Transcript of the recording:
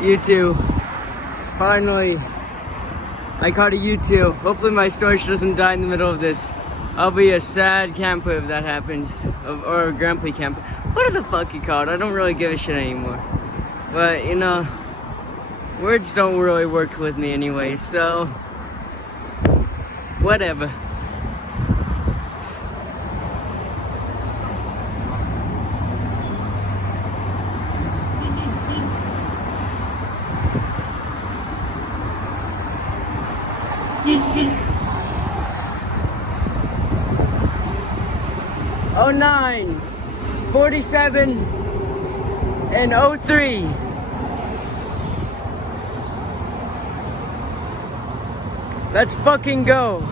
U2. Finally, I caught a U2. Hopefully my storage doesn't die in the middle of this. I'll be a sad camper if that happens. Or a grumpy camper. What the fuck you call it? I don't really give a shit anymore. But, you know, words don't really work with me anyway, so whatever. Oh 09, 47, and 03. Let's fucking go.